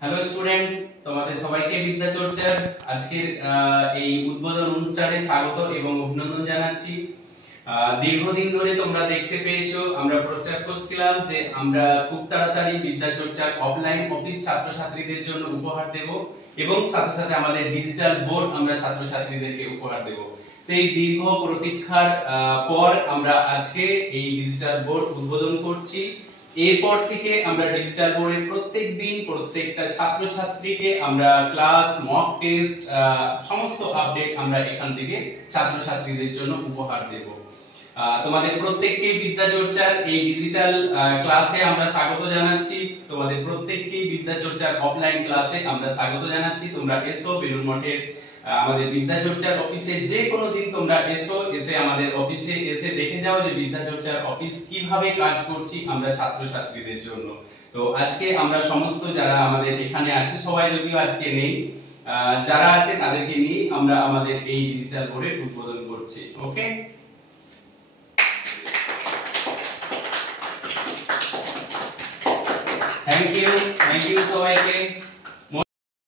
Hello student, তোমাদের সবাইকে বিদ্যা চর্চার আজকের এই উদ্বোধন অনুষ্ঠানে স্বাগত এবং অভিনন্দন জানাচ্ছি। দীর্ঘদিন ধরে তোমরা দেখতে পেয়েছো আমরা প্রচার করছিলাম যে আমরা খুব তাড়াতাড়ি বিদ্যা চর্চার অফলাইন অফিস ছাত্রছাত্রীদের জন্য উপহার দেব এবং সাথে সাথে আমাদের ডিজিটাল বোর্ড আমরা ছাত্রছাত্রীদেরকে উপহার দেব। সেই দীর্ঘ প্রতীক্ষার পর আমরা আজকে এই ডিজিটাল বোর্ড উদ্বোধন করছি। এরপর থেকে আমরা ডিজিটাল বোর্ডের প্রত্যেকদিন প্রত্যেকটা ছাত্রছাত্রীকে আমরা ক্লাস, মক টেস্ট, সমস্ত আপডেট আমরা এখান থেকে ছাত্রছাত্রীদের জন্য উপহার দেব। তোমাদের প্রত্যেককে বিদ্যা চর্চার এই ডিজিটাল ক্লাসে আমরা স্বাগত জানাচ্ছি। তোমাদের প্রত্যেককে বিদ্যা চর্চার অফলাইন ক্লাসে আমরা স্বাগত জানাচ্ছি। তোমরা এসো বেলুড় মঠের আমাদের বিদ্যা চর্চার অফিসে যে কোনো দিন তোমরা এসে আমাদের অফিসে এসে দেখে যাও যে বিদ্যা চর্চার অফিস কিভাবে কাজ করছি আমরা ছাত্রছাত্রীদের জন্য। তো আজকে আমরা সমস্ত যারা আমাদের এখানে আছে, সবাই যদিও আজকে নেই, যারা আছে তাদেরকে নিয়ে আমরা আমাদের এই ডিজিটাল বোর্ডের উদ্বোধন করছি। ওকে, থ্যাংক ইউ সবাইকে।